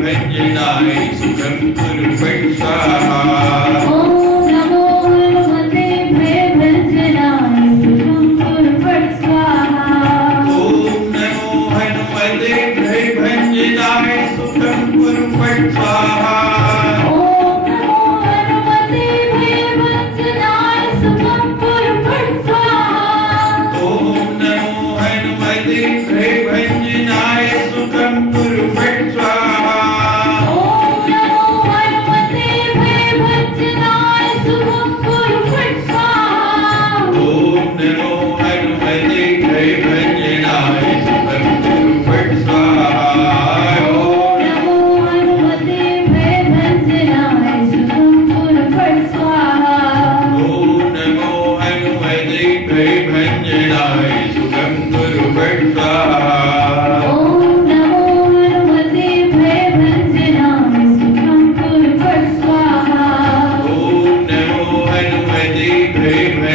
भंजनाय सुखं कुरु फट् स्वाहा। ओम नमो हनुमते भयभंजनाय सुखं कुरु फट् स्वाहा। ओम नमो हनुमते भयभंजनाय सुखं कुरु फट् स्वाहा। ओम नमो हनुमते भयभंजनाय सुखं कुरु फट् स्वाहा। ओम नमो हनुमते भयभंजनाय सुखं कुरु फट् स्वाहा। ओम नमो हनुमते भयभंजनाय सुखं कुरु फट् स्वाहा। ओम नमो हनुमते भयभंजनाय सुखं कुरु फट् स्वाहा। ओम नमो हनुमते भयभंजनाय सुखं कुरु फट् स्वाहा। ओम नमो हनुमते भयभंजनाय सुखं कुरु फट् स्वाहा। ओम नमो हनुमते भयभंजनाय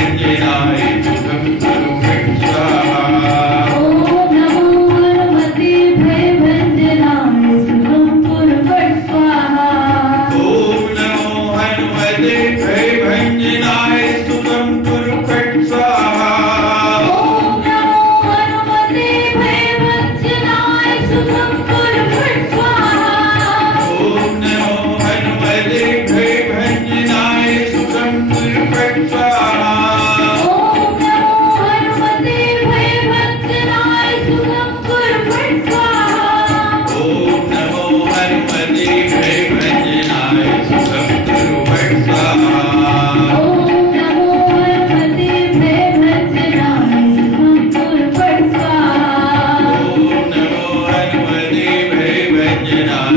सुखं कुरु फट् स्वाहा। ओम नमो हनुमते भयभंजनाय सुखं कुरु फट् स्वाहा। ओम नमो हनुमते भयभंजनाय सुखं कुरु फट् स्वाहा। ओम नमो हनुमते भयभंजनाय सुखं कुरु फट् स्वाहा। ओम नमो हनुमते भयभंजनाय सुखं कुरु फट् स्वाहा। ओम नमो हनुमते भयभंजनाय सुखं कुरु फट् स्वाहा। ओम नमो हनुमते भयभंजनाय सुखं कुरु फट् स्वाहा। ओम नमो हनुमते भयभंजनाय सुखं कुरु फट् स्वाहा। ओम नमो हनुमते भयभंजनाय सुखं कुरु फट् स्वाहा। ओम नमो हनुमते भयभंजनाय।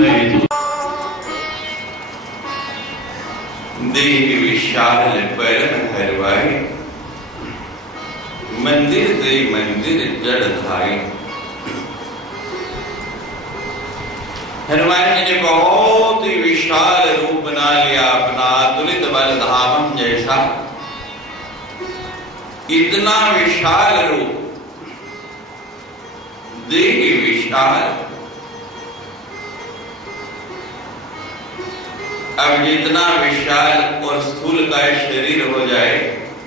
देह विशाल परम हरवाए, मंदिर दे मंदिर जड़ धाए। हनुमान जी ने बहुत ही विशाल रूप बना लिया अपना, तुलित बल धामम जैसा। इतना विशाल रूप, देह विशाल। अब जितना विशाल और स्थूल का शरीर हो जाए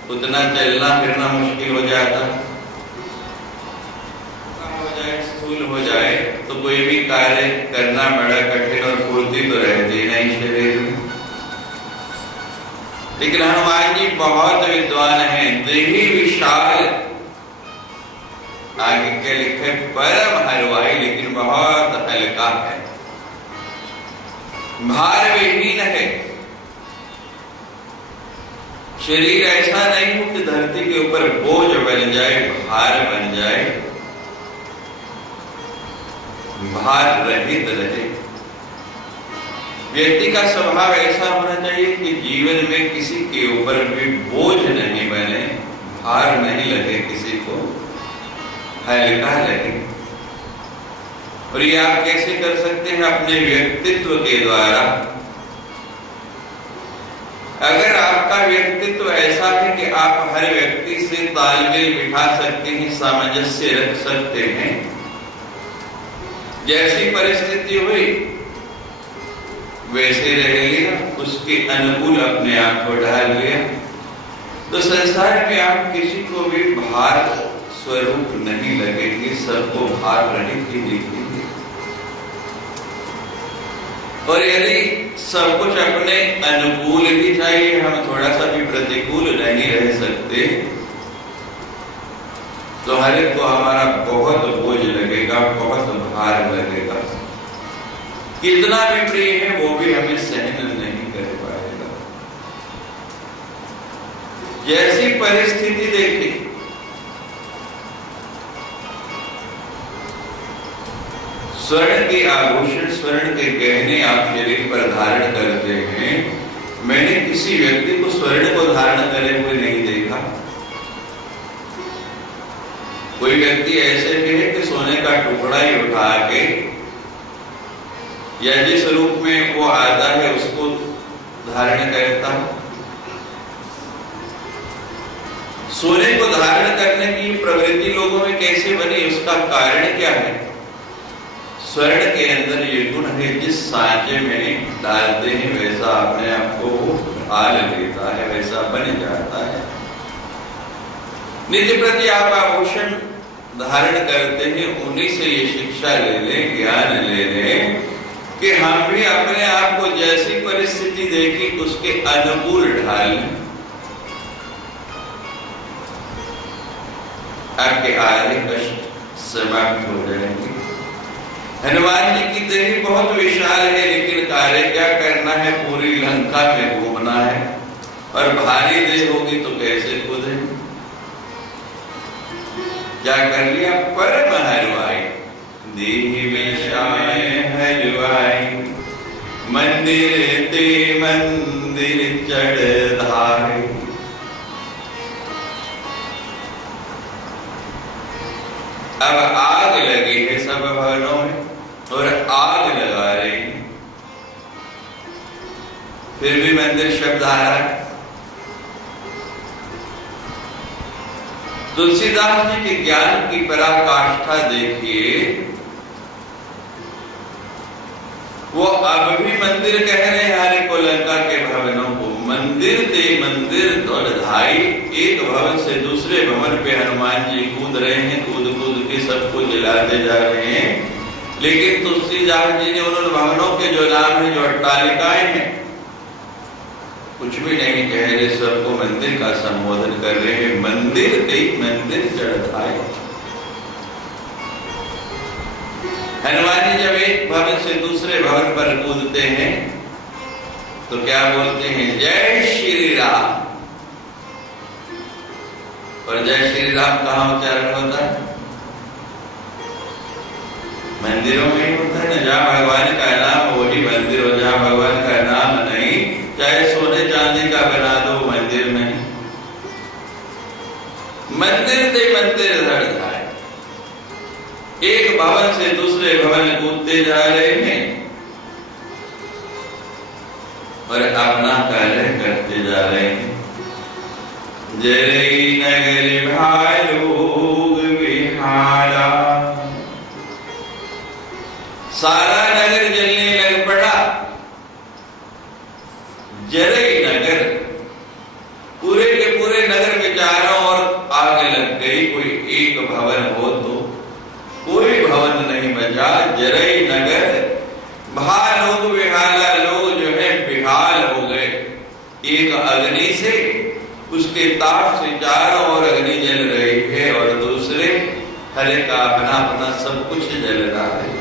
उतना चलना फिरना मुश्किल हो जाता। हो जाए, स्थूल हो जाए तो कोई भी कार्य करना बड़ा कठिन और फुर्ती तो रहती नहीं शरीर में। लेकिन हनुमान जी बहुत विद्वान हैं, देही विशाल। आगे के लिखे परम हलवाई, लेकिन बहुत हल्का है, भार विहीन है। शरीर ऐसा नहीं हो कि धरती के ऊपर बोझ बन जाए, भार बन जाए, भार रहित रहे। व्यक्ति का स्वभाव ऐसा होना चाहिए कि जीवन में किसी के ऊपर भी बोझ नहीं बने, भार नहीं लगे, किसी को हल्का लगे। और ये आप कैसे कर सकते हैं? अपने व्यक्तित्व के द्वारा। अगर आपका व्यक्तित्व ऐसा है कि आप हर व्यक्ति से तालमेल बिठा सकते हैं, सामंजस्य रख सकते हैं, जैसी परिस्थिति हुई वैसे रह लिया, उसके अनुकूल अपने आप को ढाल लिया, तो संसार में आप किसी को भी भार स्वरूप नहीं लगेंगे, सबको भार रहित ही दिखेंगे। और यदि सब कुछ अपने अनुकूल ही चाहिए, हम थोड़ा सा भी प्रतिकूल नहीं रह सकते, तो हर एक को हमारा बहुत बोझ लगेगा, बहुत भार लगेगा। कितना भी प्रिय है वो भी हमें सहन नहीं कर पाएगा। जैसी परिस्थिति देखी, स्वर्ण के आभूषण, स्वर्ण के गहने आप शरीर पर धारण करते हैं। मैंने किसी व्यक्ति को स्वर्ण को धारण करे हुए नहीं देखा। कोई व्यक्ति ऐसे भी है कि सोने का टुकड़ा ही उठा के या जिस रूप में वो आता है उसको धारण करता है। सोने को धारण करने की प्रवृत्ति लोगों में कैसे बनी, उसका कारण क्या है? स्वर्ण के अंदर ये गुण है, जिस सांचे में डालते हैं वैसा अपने आप को ढाल लेता है, वैसा बन जाता है। नित्य प्रति आप आभूषण धारण करते हैं, उन्हीं से ये शिक्षा ले लें, ज्ञान ले लें कि हम भी अपने आप को जैसी परिस्थिति देखी उसके अनुकूल ढाल लें। आपके आधे कष्ट समाप्त हो जाएंगे। हनुमान जी की देह बहुत विशाल है, लेकिन कार्य क्या करना है? पूरी लंका में घूमना है, और भारी देह होगी तो कैसे कूदे? क्या कर लिया? परम हलवाई, देह विशाल हलवाई, मंदिर ते मंदिर चढ़ धारे। अब आग लगी है सब भवनों में, और आग लगा रही है, फिर भी मंदिर शब्द आ रहा है। तुलसीदास जी के ज्ञान की पराकाष्ठा देखिए, वो अब भी मंदिर कह रहे हैं हरे को, लंका के भवनों को। मंदिर ते मंदिर दौड़ धाई, एक भवन से दूसरे भवन पे हनुमान जी कूद रहे हैं, कूद कूद के सबको जलाते जा रहे हैं। लेकिन तुलसीदास जी ने उन भवनों के जो नाम है, जो अट्टालिकाएं हैं, कुछ भी नहीं कह रहे, सबको मंदिर का संबोधन कर रहे हैं। मंदिर ते मंदिर चढ़ाए। हनुमान जी जब एक भवन से दूसरे भवन पर कूदते हैं तो क्या बोलते हैं? जय श्री राम। और जय श्री राम कहाँ उच्चारण होता है? मंदिरों में ही होता है ना। जहाँ भगवान का नाम वही मंदिर हो, जहाँ भगवान का नाम नहीं, चाहे सोने चांदी का बना दो, मंदिर नहीं। मंदिर ते मंदिर धड़ धाए, एक भवन से दूसरे भवन कूदते जा रहे हैं और अपना कार्य करते जा रहे हैं। जय नगर भालोग विहारा, सारा नगर जलने लग पड़ा। जरई नगर, पूरे के पूरे नगर में चारों ओर आग लग गई। कोई एक भवन हो तो, कोई भवन नहीं बचा। जरई नगर भालोग विहाला, लोग जो है बेहाल हो गए। एक अग्नि से, उसके ताप से चारों ओर अग्नि जल रही है, और दूसरे हरे का अपना अपना सब कुछ जल रहा है।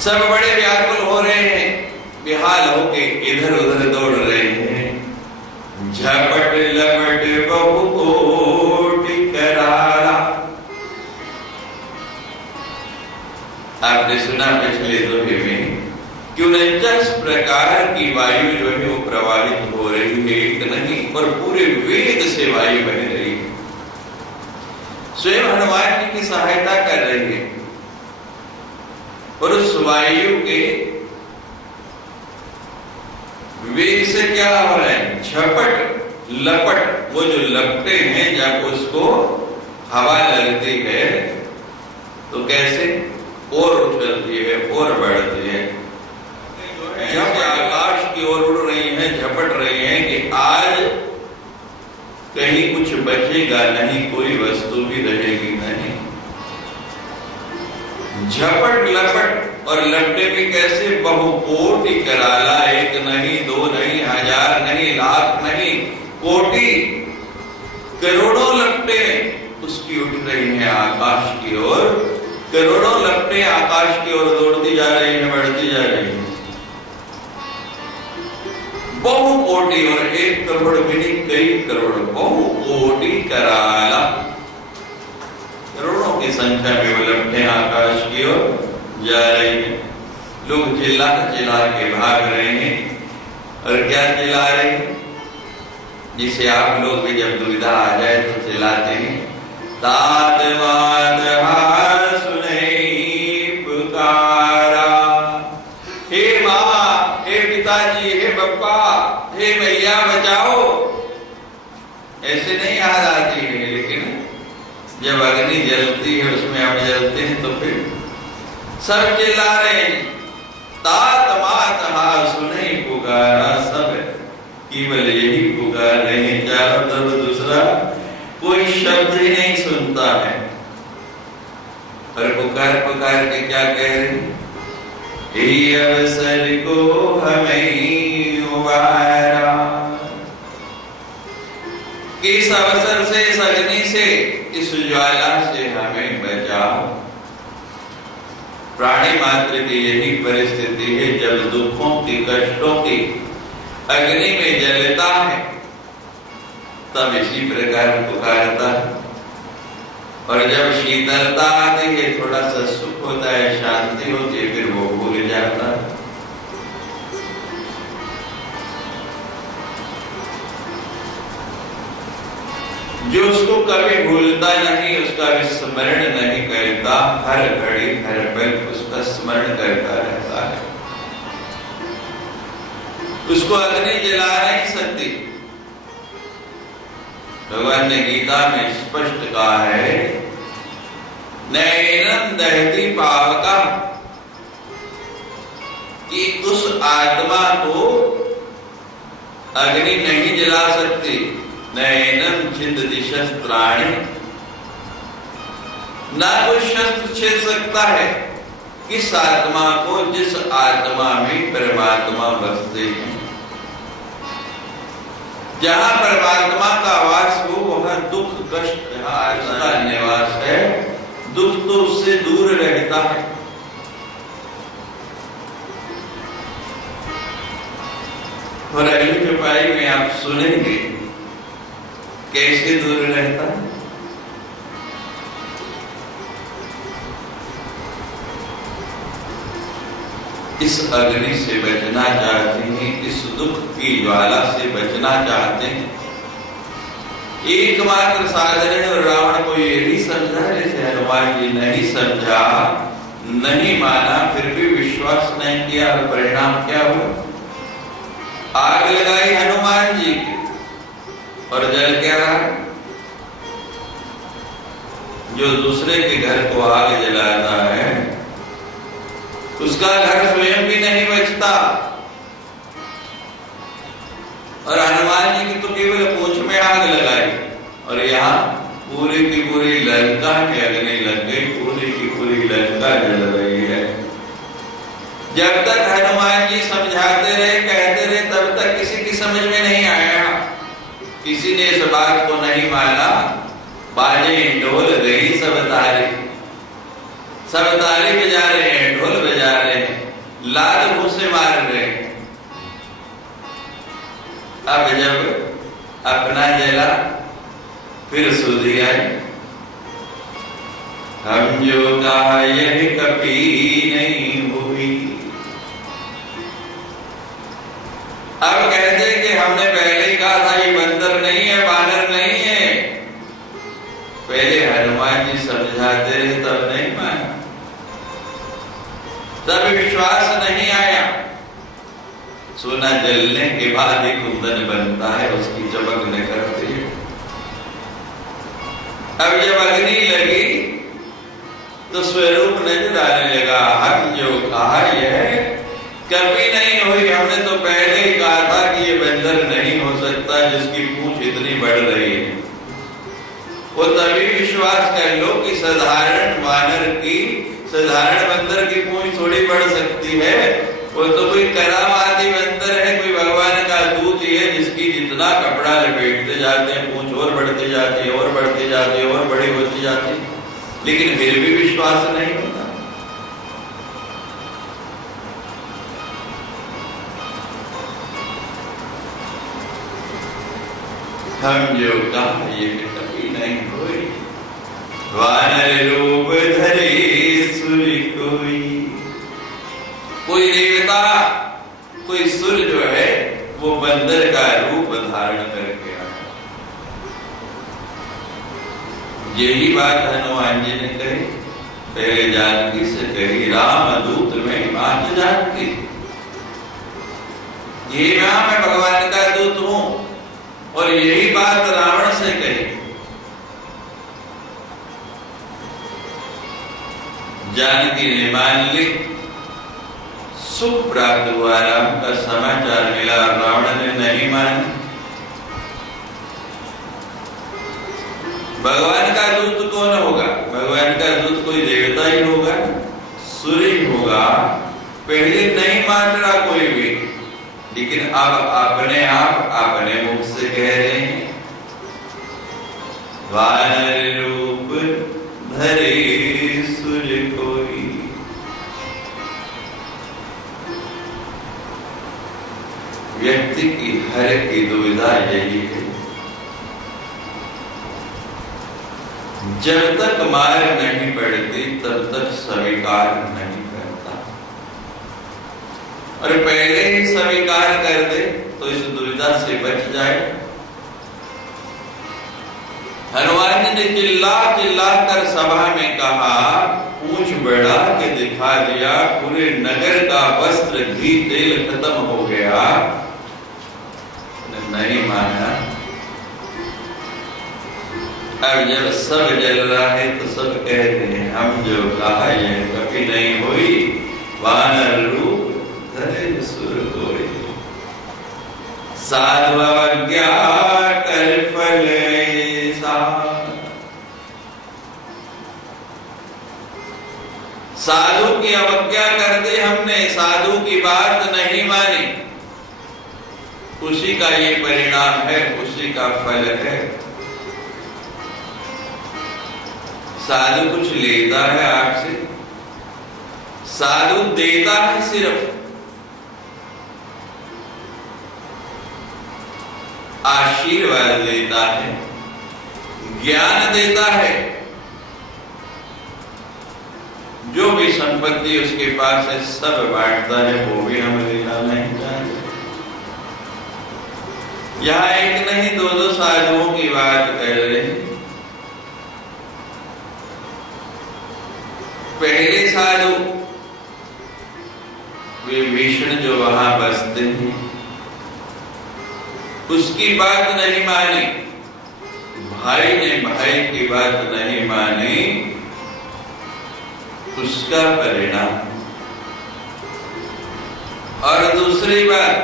सब बड़े व्याकुल हो रहे हैं, बेहाल होके इधर उधर दौड़ रहे हैं। झपट लपट बहु कोटि करारा। आपने सुना पिछले दोहे में कि 49 प्रकार की वायु जो है वो प्रवाहित हो रही है, एक नहीं, और पूरे वेग से वायु बह रही है। स्वयं हनुमान जी की सहायता कर रही है, और उस वायु के वेग से क्या हो रहा है? झपट लपट, वो जो लपटे हैं, जब उसको हवा लगती है तो कैसे और उछलती है और बढ़ती है। जब आकाश की ओर उड़ रही है, झपट रही है कि आज कहीं कुछ बचेगा नहीं, कोई वस्तु भी रहेगी नहीं। झपट लपट और लपटे भी कैसे? बहुकोटि कराला, एक नहीं, दो नहीं, हजार नहीं, लाख नहीं, कोटि, करोड़ों लपटे उसकी उठ रही हैं आकाश की ओर। करोड़ों लपटे आकाश की ओर दौड़ती जा रही हैं, बढ़ती जा रही हैं। बहुकोटि, और एक करोड़ भी नहीं, कई करोड़, बहुकोटि कराला, करोड़ों की संख्या में वो लपटें आकाश की ओर जा रही हैं। लोग चिल्ला चिल्ला के भाग रहे हैं, और क्या चिल्ला रहे हैं? जिसे आप लोग भी जब दुविधा आ जाए तो चिल्लाते हैं, तात मात सुनई पुकारा। हे माँ, हे पिताजी, हे बप्पा, हे मैया बचाओ। ऐसे नहीं याद आती है, लेकिन जब अग्नि जलती है उसमें हम जलते हैं तो फिर सब चिल्ला रहे हैं, तात मात हा सुने पुकारा, सब केवल यही पुकार रहे हैं, चारों तरफ दूसरा कोई शब्द ही नहीं सुनता है। पर पुकार पुकार के क्या कह रहे हैं, ये अवसर को हमें उबारा, कि इस अवसर से, इस अग्नि से, इस ज्वाला से हमें बचाओ। प्राणी मात्र की यही परिस्थिति है, जब दुखों की, कष्टों की अग्नि में जलता है तब इसी प्रकार पुकारता है। और जब शीतलता आती है, थोड़ा सा सुख होता है, शांति होती है, फिर वो भूल जाता है। जो उसको कभी भूलता नहीं, उसका स्मरण नहीं करता, हर घड़ी हर पल उसका स्मरण करता रहता है, उसको अग्नि जला नहीं सकती। भगवान ने गीता में स्पष्ट कहा है, नैनम दहती पावका, कि उस आत्मा को अग्नि नहीं जला सकती। नैनम छिंदति शस्त्राणि, ना कोई शस्त्र छेद सकता है किस आत्मा को, जिस आत्मा में परमात्मा बसते हैं। जहां परमात्मा का वास हो वहां दुख कष्ट, जहां आत्मा का निवास है, दुख तो उससे दूर रहता है। और अगली चौपाई में आप सुनेंगे कैसे दूर रहता है। इस अग्नि से बचना चाहते हैं, इस दुख की ज्वाला से बचना चाहते हैं, एकमात्र साधन है। और रावण को ये नहीं समझा, जैसे हनुमान जी नहीं समझा, नहीं माना, फिर भी विश्वास नहीं किया, और परिणाम क्या हुआ, आग लगाई हनुमान जी की, और जल क्या रहा, जो दूसरे के घर को आग जलाता है उसका घर स्वयं भी नहीं बचता। और हनुमान जी की तो केवल पूंछ में आग लगाई, और यहाँ पूरी की पूरी लंका में अग्नि लग गई, पूरी की पूरी लंका जल रही है। जब तक हनुमान जी समझाते रहे, कहते रहे, तब तक किसी की समझ में नहीं आया, किसी ने इस बात को नहीं माना। बाजे ढोल गई सब ताली, सब ताली बजा रहे हैं, ढोल बजा रहे हैं, लात मुंह से मार रहे हैं। अब जब अपना जला, फिर सुधी आई, हम जो कहा यह कभी नहीं हुई। अब कहते कि हमने पहले ही कहा था ये बंदर नहीं है, बानर नहीं है। पहले हनुमान जी समझाते रहे, तब नहीं माना, तब विश्वास नहीं आया। सोना जलने के बाद ही कुंदन बनता है, उसकी चमक निकलती है। अब जब अग्नि लगी तो स्वरूप नजर आने लगा। हम जो कहा यह कभी नहीं हुई, हमने तो पहले ही कहा था कि ये बंदर नहीं हो सकता जिसकी पूंछ इतनी बढ़ रही है। वो तभी विश्वास कर लो कि साधारण वानर की, साधारण बंदर की पूंछ थोड़ी बढ़ सकती है। वो तो कोई करामाती बंदर है, कोई भगवान का दूत ही है, जिसकी जितना कपड़ा लपेटते जाते हैं पूंछ और बढ़ती जाती है, और बढ़ती जाती है, और बड़ी होती जाती है, लेकिन फिर भी विश्वास नहीं होता। हम जो कहा ये कभी नहीं हुई, वानर रूप धरे सुर कोई देवता, कोई सुर जो है वो बंदर का रूप धारण करके आया। यही बात हनुमान जी ने कही, पहले जानकी से कही, राम दूत में मात जानकी, ये मैं भगवान का दूत हूं। और यही बात रावण से कही, जानकी ने मान ली, सुख प्राप्त हुआ, राम का समाचार मिला, रावण ने नहीं माना। भगवान का दूत कौन होगा? भगवान का दूत कोई देवता ही होगा, सूर्य ही होगा। पहले नहीं मान रहा कोई भी, लेकिन अब अपने आप अपने मुख से कह रहे हैं, वानर रूप धरे सूर्य कोई। व्यक्ति की हर की दुविधा यही है, जब तक मार नहीं पड़ती तब तक स्वीकार नहीं करता, और पहले ही स्वीकार कर दे तो इस दुविधा से बच जाए। हनुमान जी ने चिल्ला चिल्ला कर सभा में कहा, पूंछ बढ़ा के दिखा दिया, पूरे नगर का वस्त्र घी तेल खत्म हो गया, नहीं माना। अब जब सब जल रहा है तो सब कहते हैं, हम जो कहा यह कभी नहीं हुई, वानर रूप धरे सुर कोई। साधु अवज्ञा कर फल ऐसा। साधु की अवज्ञा कर दी हमने, साधु की बात नहीं मानी, उसी का ये परिणाम है, उसी का फल है। साधु कुछ लेता है आपसे, साधु देता है, सिर्फ आशीर्वाद देता है, ज्ञान देता है। जो भी संपत्ति उसके पास है सब बांटता है, वो भी हम लेना नहीं चाहते। यहां एक नहीं दो दो साधुओं की बात कर रहे हैं। पहले साधु विभीषण जो वहां बसते हैं, उसकी बात नहीं मानी, भाई ने भाई की बात नहीं मानी, उसका परिणाम। और दूसरी बात,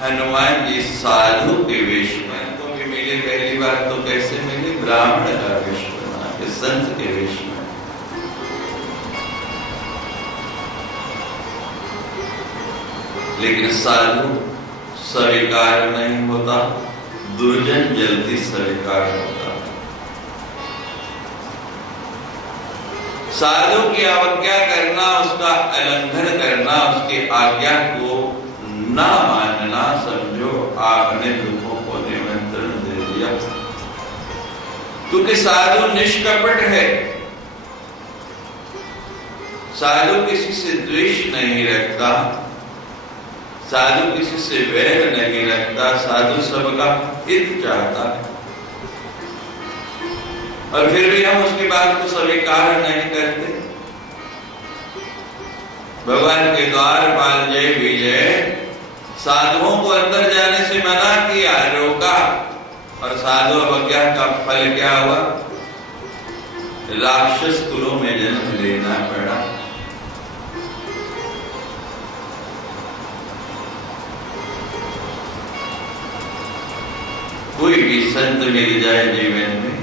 हनुमान जी साधु के वेश में तो भी मिले, पहली बार तो कैसे मिले? ब्राह्मण का वेश बना के, संत के वेश में। लेकिन साधु स्वीकार नहीं होता, दुर्जन जल्दी स्वीकार होता। साधु की अवज्ञा करना, उसका उल्लंघन करना, उसकी आज्ञा को ना मानना, समझो आपने दुखों को निमंत्रण दे दिया। क्योंकि साधु निष्कपट है, साधु किसी से द्वेष नहीं रखता, साधु किसी से वैर नहीं रखता, साधु सबका हित चाहता है। और फिर भी हम उसकी बात को स्वीकार नहीं करते। भगवान के द्वारपाल जय विजय साधुओं को अंदर जाने से मना किया, रोका, और साधु अवज्ञा का फल क्या हुआ? राक्षस कुलों में जन्म लेना पड़ा। कोई भी संत मिल जाए जीवन में,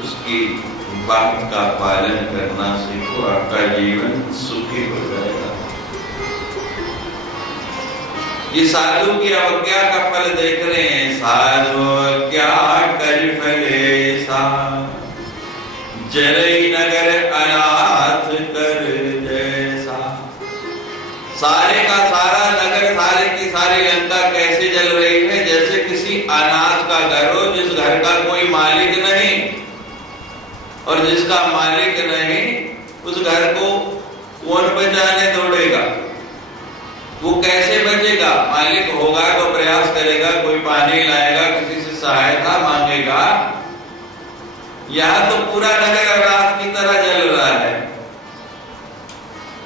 उसकी बात का पालन करना सीखो, आपका जीवन सुखी हो जाएगा। ये साधु की अवज्ञा का फल देख रहे हैं। साधु अवज्ञा कर फल ऐसा, जरई नगर अनाथ कर जैसा। सारे का सारा नगर, सारे की सारी लंका कैसे जल रही है? जैसे किसी अनाथ का घर हो, जिस घर का कोई मालिक नहीं, और जिसका मालिक नहीं, उस घर को कौन बचाने दौड़ेगा? वो कैसे बचेगा? मालिक होगा तो प्रयास करेगा, कोई पानी लाएगा, किसी से सहायता मांगेगा। यहां तो पूरा नगर अनाथ की तरह जल रहा है,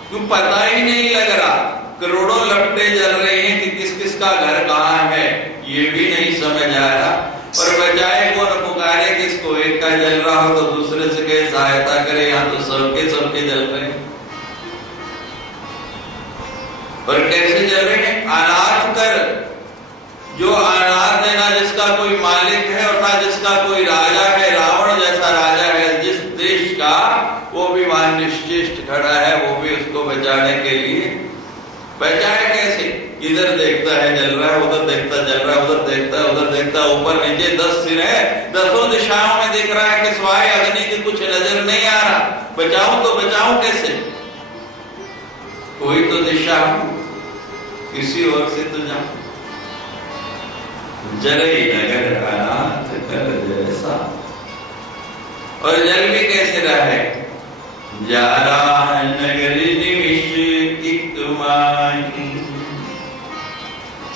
क्यों पता ही नहीं लग रहा। करोड़ों लपटे जल रहे हैं कि किस किस का घर कहां है, ये भी नहीं समझ आ रहा। और बचाए कौन, पुकारे किसको? एक का जल रहा हो तो दूसरे से कहे सहायता करे, यहाँ तो सबके जल रहे हैं। और कैसे जल रहे हैं? अनाथ कर, जो अनाथ है, ना जिसका कोई मालिक है और ना जिसका कोई राजा है, रावण जैसा राजा है जिस देश का, वो भी वहां निश्चेष्ट खड़ा है, वो भी उसको बचाने के लिए। बचाए कैसे? इधर देखता है जल रहा है, उधर देखता जल रहा है, उधर देखता है, उधर देखता, ऊपर नीचे 10 सिर है, 10 दिशाओं में दिख रहा है कि स्वाय अग्नि की कुछ नजर नहीं आ रहा। बचाऊं तो बचाऊं कैसे? कोई तो दिशा किसी ओर से तो जाऊं। जरई नगर अनाथ कर जैसा। और जल भी कैसे रहा है? जारा नगर निमिष एक माही।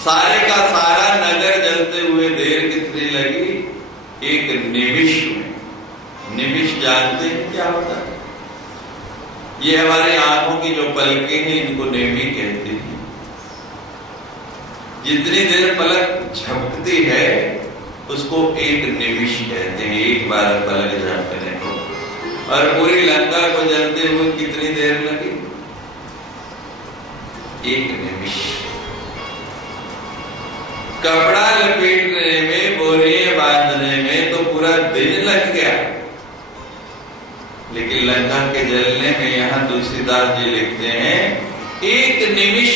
सारे का सारा नगर जलते हुए देर कितनी लगी? एक निमिष में। निमिष जानते हैं क्या होता है? ये हमारी आंखों की जो पलकें हैं, इनको नेमी कहते हैं। जितनी देर पलक झपकती है उसको एक निमिष कहते हैं, एक बार पलक झपकने को। और पूरी लंका को जलते हुए कितनी देर लगी? एक निमिष। कपड़ा लपेटने में, बोरियां बांधने में तो पूरा दिन लग गया, लेकिन लंका के जलने में यहां तुलसीदास जी लिखते हैं एक निमिष।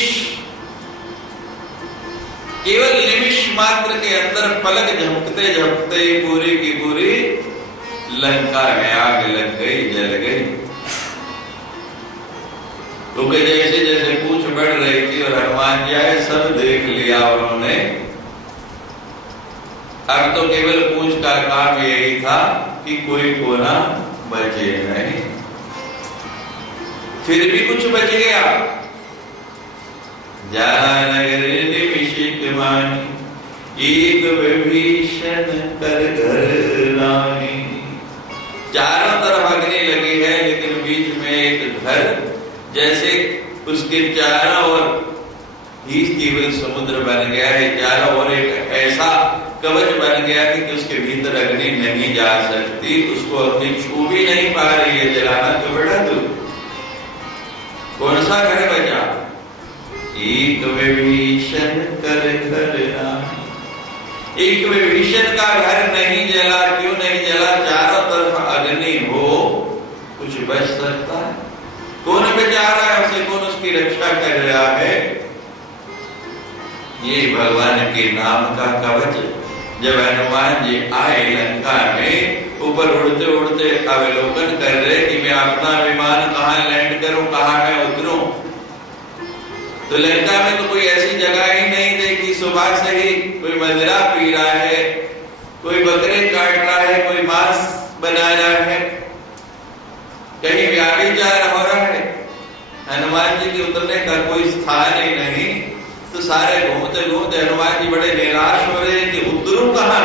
केवल निमिष मात्र के अंदर पलक झपकते झपकते पूरी की पूरी लंका में आग लग गई, जल गई। क्योंकि जैसे जैसे पूछ बढ़ रही थी और हनुमान जी आए, सब देख लिया उन्होंने। अब तो केवल पूछ का काम यही था कि कोई कोना बचे नहीं। फिर भी कुछ बच गया। जारा नगर निमिषिक मानी, एक विभीषण कर घर रानी। चारों तरफ अग्नि लगी है, लेकिन बीच में एक घर, जैसे उसके चारों ओर ही केवल समुद्र बन गया है। चारों ओर एक ऐसा कवच बन गया कि उसके भीतर अग्नि नहीं जा सकती, उसको अग्नि छू भी नहीं पा रही है। जलाना तो बड़ा दूर। कौन सा घर बचा? एक विभीषण कर घर रानी। एक विभीषण का घर नहीं जला। क्यों नहीं जला? चारों तरफ अग्नि हो, कुछ बच सकता है? कौन बचा रहा है उसे? कौन उसकी रक्षा कर रहा है? ये भगवान के नाम का कवच। जब हनुमान जी आए लंका में, ऊपर उड़ते उड़ते अवलोकन कर रहे कि मैं अपना विमान कहाँ लैंड करूं, कहाँ मैं उतरूं, तो लंका में तो कोई ऐसी जगह ही नहीं देखी। सुबह से ही कोई मदिरा पी रहा है, कोई बकरे काट रहा है, कोई मांस बना रहा है, कहीं व्याभिचार हो रहा है। हनुमान जी के उतरने का कोई स्थान ही नहीं। तो सारे घूमते घूमते हनुमान जी बड़े निराश हो रहे हैं कि उतरूं कहाँ?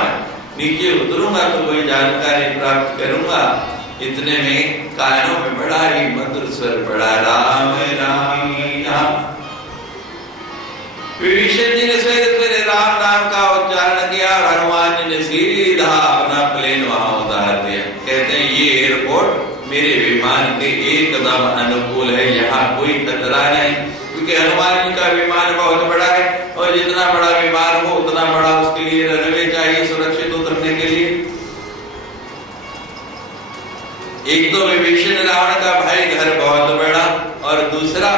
नीचे उतरूंगा तो कोई जानकारी प्राप्त करूंगा। इतने में कानों में बड़ा ही मधुर स्वर पड़ा, राम राम राम। विभीषण जी ने सवेरे सवेरे राम नाम का उच्चारण किया और हनुमान जी ने सीधा अपना प्लेन वहां उतार दिया। कहते हैं ये एयरपोर्ट मेरे विमान के एकदम अनुकूल है, यहाँ कोई खतरा नहीं। क्योंकि हनुमान जी का विमान बहुत बड़ा है और जितना बड़ा विमान हो उतना बड़ा उसके लिए रनवे चाहिए सुरक्षित उतरने के लिए। एक तो विभीषण रावण का भाई घर बहुत बड़ा, और दूसरा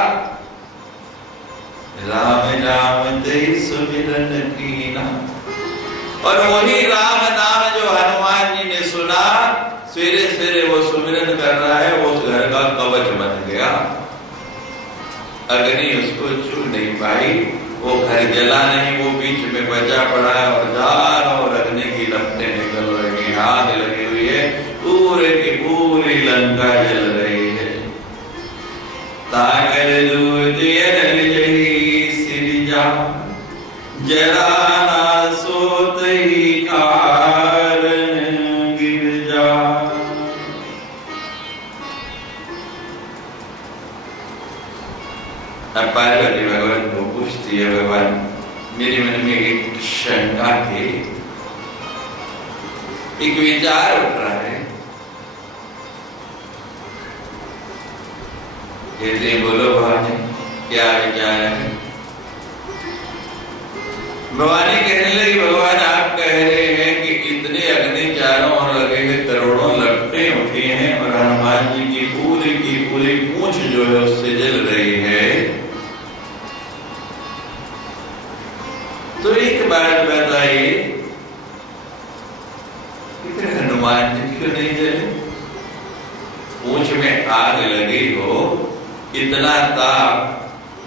राम राम तेई सुमिरन कीना। और वही राम नाम जो हनुमान जी ने सुना, सवेरे सवेरे वो सुमिरन कर रहा है, वो उस घर का कवच बन गया। अग्नि उसको छू नहीं पाई, वो घर जला नहीं, वो बीच में बचा पड़ा है और चारों ओर अग्नि की लपटें निकल रही हैं, आग लगी हुई है, पूरे की पूरी लंका जल रही है। ताकर जरा ना सोत ही कारण गिर जा। अब पार्वती भगवान को पूछती है, भगवान मेरे मन में एक शंका थी, एक विचार उठ रहा है कहते बोलो भवानी क्या विचार है? भवानी कहने लगी भगवान आप कह रहे हैं कि इतने अग्नि चारों ओर लगे हुए करोड़ों लपटें उठी हैं और हनुमान जी की पूरी पूंछ जो है उससे जल रही है, तो एक बात बताइए कि हनुमान जी क्यों नहीं जले? पूंछ में आग लगी हो, इतना ताप,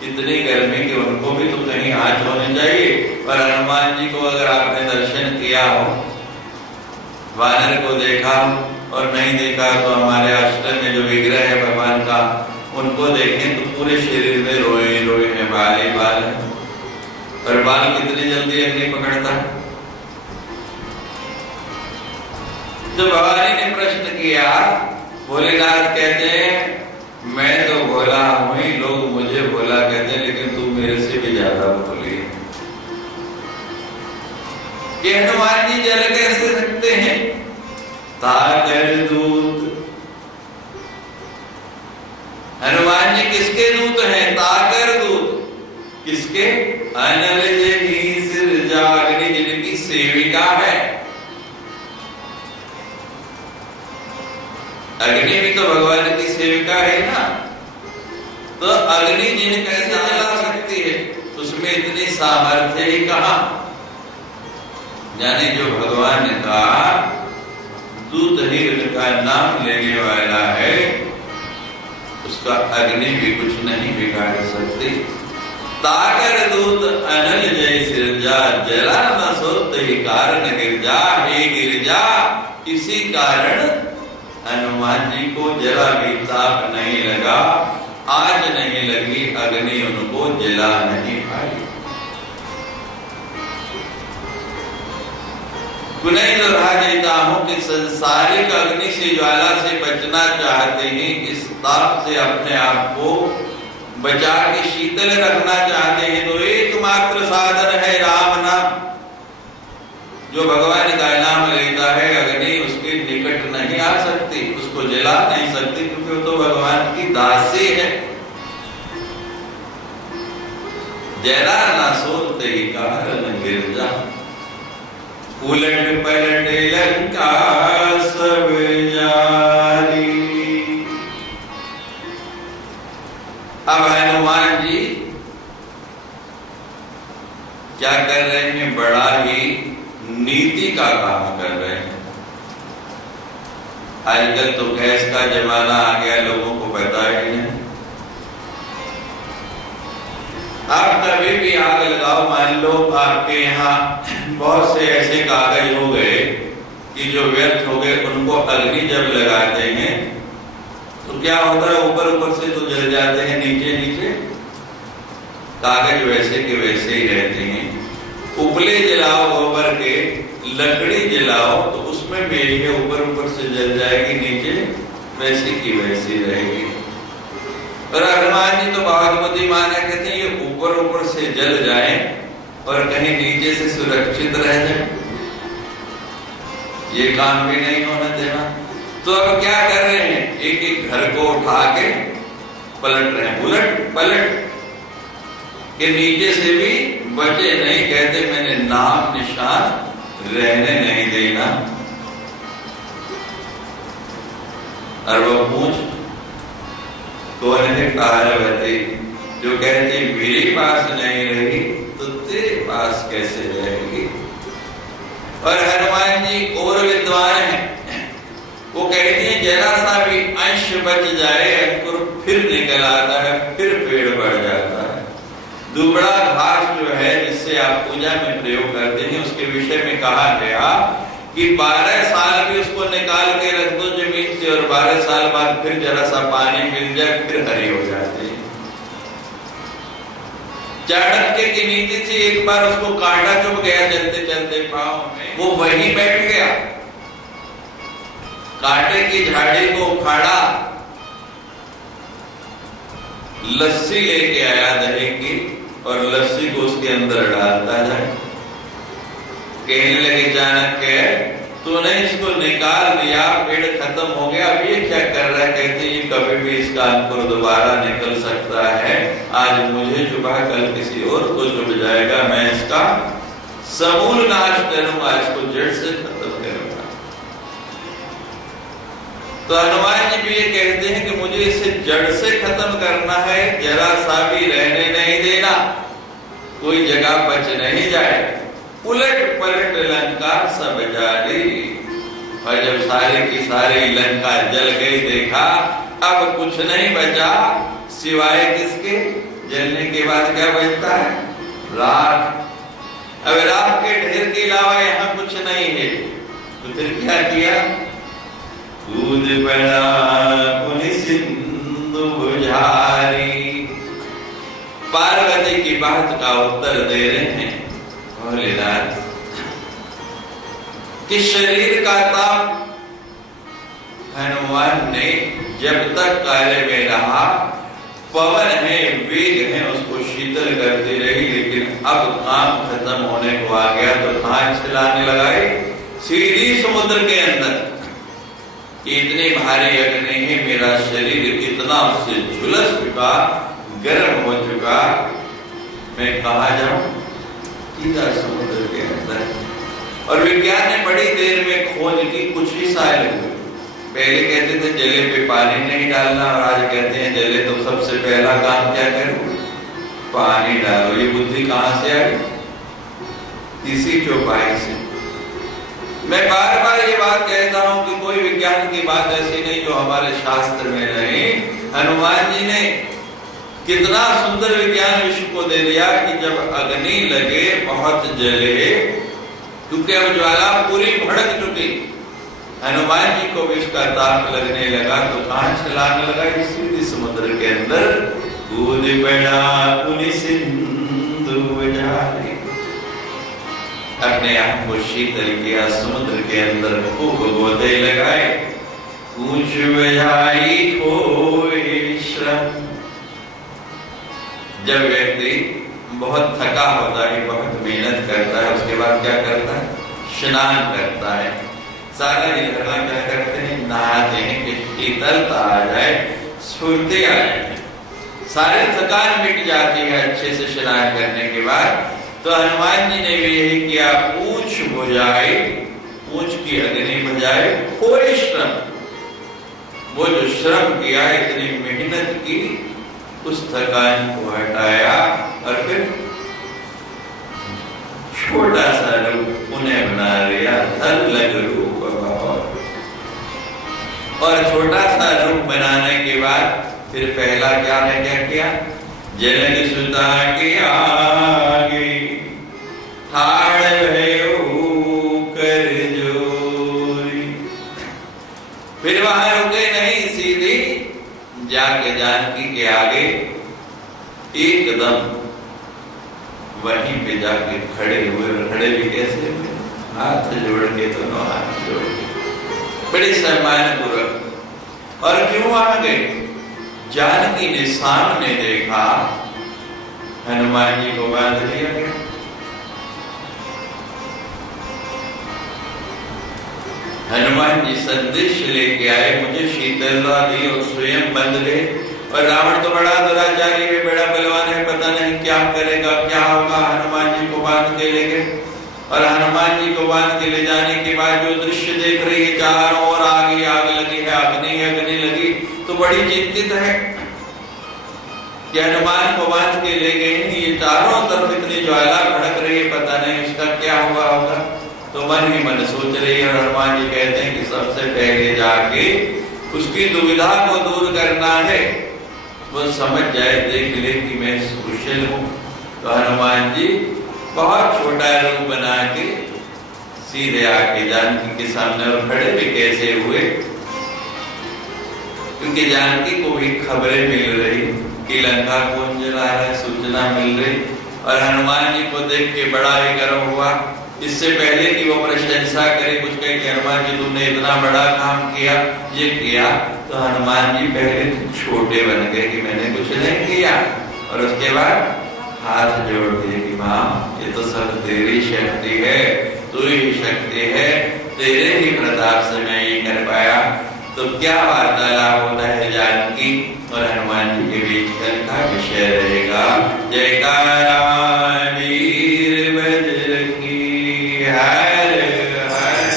इतनी गर्मी कि उनको भी तो कहीं आंच होनी चाहिए। और हनुमान जी को अगर आपने दर्शन किया हो, वानर को देखा और नहीं देखा तो हमारे आश्रम में जो विग्रह है भगवान का, उनको देखें तो पूरे शरीर में रोए रोए हैं, बाल ही बाल है। और बाल कितनी जल्दी अग्नि पकड़ता है। तो भवानी ने प्रश्न किया, भोलेनाथ कहते हैं मैं तो भोला हूं ही, लोग मुझे भोला कहते हैं, लेकिन तू मेरे से भी ज्यादा भोली है। कि हनुमान जी जल कैसे सकते हैं? ताकर दूत। हनुमान जी किसके दूत हैं? ताकर दूत। किसके? अनल जही सिरजाग्नि, जिनकी सेविका है। अग्नि भी तो भगवान की सेविका है ना, तो अग्नि जिन कैसे जला सकती है? उसमें इतनी सामर्थ्य ही कहां? यानी जो भगवान ने कहा दूत ही उनका नाम लेने वाला है, उसका अग्नि भी कुछ नहीं बिगाड़ सकती। ताकर दूत अनल जय सिरजा, जला न सोत ही कारण गिरजा। हे गिरजा, इसी कारण हनुमान जी को जरा भी ताप नहीं लगा, आज नहीं लगी अग्नि उनको जला नहीं पाई। पुनः दोहरा देता हूं कि संसारिक अग्नि से, ज्वाला से बचना चाहते हैं, इस ताप से अपने आप को बचा के शीतल रखना चाहते हैं, तो एकमात्र साधन है राम नाम। जो भगवान का नाम लेता है, अग्नि उसके निकट नहीं आ सकती, उसको जला नहीं सकती, क्योंकि वो तो भगवान की दासी है। जरा ना सोते ही कारण गिरजा, उलट पलट लंका सब जारी। अब हनुमान जी क्या कर रहे हैं? बड़ा ही नीति का काम कर रहे हैं। आजकल तो गैस का जमाना आ गया, लोगों को पता ही नहीं। आप कभी भी आग लगाओ, मान लो आपके यहाँ बहुत से ऐसे कागज हो गए कि जो व्यर्थ हो गए, उनको अग्नि जब लगाते हैं तो क्या होता है? ऊपर ऊपर से तो जल जाते हैं, नीचे नीचे कागज वैसे के वैसे ही रहते हैं। उपले जलाओ गोबर के, लकड़ी जलाओ तो उसमें भी ये ऊपर ऊपर से जल जाएगी, नीचे वैसी की वैसी रहेगी। और हनुमान जी तो बहुत बुद्धिमान है, कहते हैं ये ऊपर ऊपर से जल जाए और कहीं नीचे से सुरक्षित रह जाए, ये काम भी नहीं होने देना। तो अब क्या कर रहे हैं? एक एक घर को उठा के पलट रहे हैं, उलट पलट के, नीचे से भी बचे नहीं। कहते मैंने नाम निशान रहने नहीं देना। और वो पूछ कौन है? पार्वती, जो कहती मेरे पास नहीं रही तो तेरे पास कैसे रहेगी? और हनुमान जी और विद्वान हैं, वो कहती है जरा सा भी अंश बच जाए, अंकुर फिर निकल आता है, फिर पेड़ बढ़ जाता है। दुबड़ा घास जो है जिससे आप पूजा में प्रयोग करते हैं, उसके विषय में कहा गया कि 12 साल भी उसको निकाल के रख दो जमीन से, और 12 साल बाद फिर जरा सा पानी मिल जाए, फिर हरी हो जाती है। चाणक्य की नीति थी, एक बार उसको कांटा चुभ गया चलते चलते पांव में, वो वहीं बैठ गया, कांटे की झाड़ी को उखाड़ा, लस्सी लेके आया दही की, और लस्सी को उसके अंदर डालता जाए। कहने लगे चाणक्य तूने इसको निकाल दिया, पेड़ खत्म हो गया, अब ये क्या कर रहा है? कहते ये कभी भी इसका अंकुर दोबारा निकल सकता है। आज मुझे चुभा, कल किसी और को चुभ जाएगा, मैं इसका समूल नाश करूंगा, इसको जड़ से खत्म करूंगा। तो हनुमान जी भी ये कहते हैं कि मुझे इसे जड़ से खत्म करना है, जरा सा भी रहने नहीं देना, कोई जगह बच नहीं जाए। उलट पलट लंका सब जाली, और जब सारी की सारी लंका जल गई, देखा अब कुछ नहीं बचा सिवाय किसके? जलने के बाद क्या बचता है? राख। अब राख के ढेर के अलावा यहाँ कुछ नहीं है। तो फिर क्या किया? कूद पड़ा पुनि सिंधु बुझारी। पार्वती की बात का उत्तर दे रहे हैं भोलेनाथ कि शरीर का ताप हनुमान ने जब तक कार्य में रहा, पवन है, वेग है, उसको शीतल करती रही। लेकिन अब काम खत्म होने को आ गया तो कहां छलांग लगाई? सीधी समुद्र के अंदर। इतनी भारी अग्नि है, मेरा शरीर इतना उससे झुलस चुका, गर्म हो चुका, मैं कहा जाऊं? सीधा समुद्र के अंदर। और विज्ञान ने बड़ी देर में खोज की, कुछ ही साल हुए। पहले कहते थे जले पे पानी नहीं डालना, और आज कहते हैं जले तो सबसे पहला काम क्या करूं? पानी डालो। ये बुद्धि कहां से आई? इसी चौपाई से। मैं बार बार ये बात कहता हूं कि कोई विज्ञान की बात ऐसी नहीं जो हमारे शास्त्र में नहीं। हनुमान जी ने कितना सुंदर विज्ञान विश्व को दे दिया कि जब अग्नि लगे, बहुत जले, क्योंकि अब ज्वाला पूरी भड़क चुकी, हनुमान जी को भी इसका ताप लगने लगा तो कहां छलांग लगाई? सीधी समुद्र के अंदर। कूद पड़ा पुनि सिंधु बुझारी। अपने आप को शीतल किया, समुद्र के अंदर खूब गोते लगाए। पूछ बुझाई कोई श्रम। जब व्यक्ति बहुत थका होता है, बहुत मेहनत करता है, उसके बाद क्या करता है? स्नान करता है। सारा दिन क्या करते हैं? नहाते हैं कि शीतलता आ जाए, स्फूर्ति आ जाए, सारी थकान मिट जाती है अच्छे से स्नान करने के बाद। तो हनुमान जी ने भी यही किया, पूछ बुझाई, पूछ की अग्नि बुझाई, कोई श्रम। वो जो श्रम किया, इतनी मेहनत की, उस थकान को हटाया, और फिर छोटा सा रूप उन्हें बना लिया, धन लग रूप। और छोटा सा रूप बनाने के बाद फिर पहला क्या है? क्या किया? जनक सुता के आगे ठाड़ भयो कर जोरी। फिर वहां रुके नहीं, सीधी जाके जानकी के आगे एकदम वहीं पे जाके खड़े हुए। और खड़े भी कैसे हुए? हाथ जोड़ के, दोनों हाथ जोड़ के, बड़े सम्मान पूर्वक। और क्यों आ गए? जानकी ने सामने देखा, हनुमान जी को बांध लिया गया। हनुमान जी संदेश लेके आए, मुझे शीतलता दी और स्वयं बंध गए। और रावण तो बड़ा दुराचारी है, बड़ा बलवान है, पता नहीं क्या करेगा, क्या होगा। हनुमान जी को बांध के ले गए। और हनुमान जी को बांध के ले जाने के बाद जो दृश्य देख रही है, चारों ओर आग ही आग लगी है, अग्नि लगी, तो बड़ी चिंतित है कि हनुमान को बांध के ले गए, ये चारों तरफ इतनी ज्वाला भड़क रही है, पता नहीं उसका क्या हुआ होगा। तो मन ही मन सोच रही है। और हनुमान जी कहते हैं कि सबसे पहले जाके उसकी दुविधा को दूर करना है, वो समझ जाए, देख ले कि मैं कुशल हूं। तो हनुमान जी बहुत छोटा रूप बना के सीधे आके जानकी के सामने, और खड़े भी कैसे हुए? क्योंकि जानकी को भी खबरें मिल रही कि लंका कौन जला है, सूचना मिल रही। और हनुमान जी को देख के बड़ा ही गर्व हुआ। इससे पहले कि वो प्रशंसा करे, कुछ कहे कि हनुमान जी तुमने इतना बड़ा काम किया, ये किया, तो हनुमान जी पहले छोटे बन गए कि मैंने कुछ नहीं किया। और उसके बाद हाथ जोड़ दिए कि माँ, ये तो सब तेरी शक्ति है, तू ही शक्ति है, तेरे ही प्रताप से मैं ये कर पाया। तो क्या वार्तालाप होता है जानकी और हनुमान जी के बीच का विषय रहेगा। जयकारा वीर बजरंगी हर हर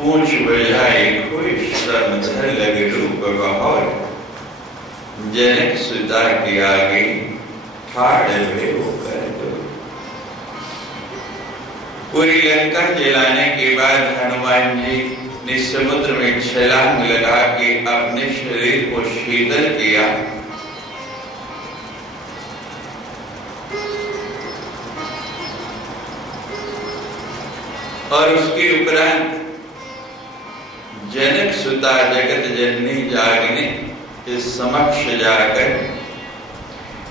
पूछ बजाए खुश समझ लग रूप बहोर, जनक सुता के आगे ठाड़ हुए होकर दो। पूरी लंका जलाने के बाद हनुमान जी ने समुद्र में छलांग लगा के अपने शरीर को शीतल किया। और उसके उपरांत जनक सुता जगत जननी जागने के समक्ष जाकर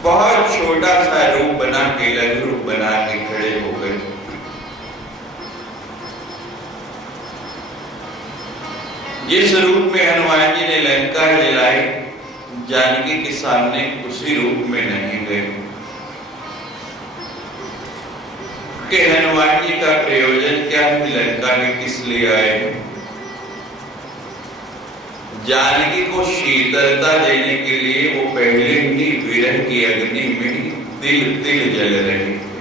बहुत छोटा सा रूप बना के, लघु रूप बना के खड़े हो गए। जिस रूप में हनुमान जी ने लंका जलाई, जानकी के सामने उसी रूप में नहीं गए कि हनुमान जी का प्रयोजन क्या है, लंका में किस लिए आए। जानकी को शीतलता देने के लिए वो पहले ही विरह की अग्नि में तिल तिल जल रहे थे।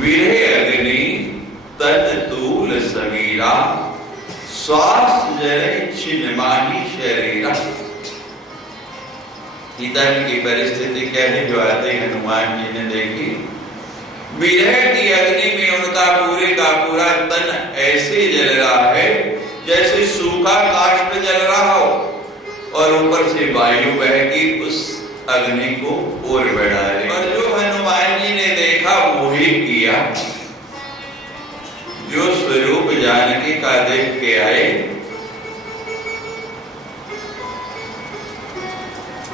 विरह अग्नि तद तूल समीरा, श्वास जरे छिन्माही शरीरा। सीता जी की परिस्थिति क्या है जो आते हनुमान जी ने देखी। विरह की अग्नि में उनका पूरे का पूरा तन ऐसे जल रहा है जैसे सूखा काष्ठ जल रहा हो, और ऊपर से वायु बह के उस अग्नि को और बढ़ा रही। और जो हनुमान जी ने देखा वो ही किया, जो स्वरूप जानकी का देख के आए।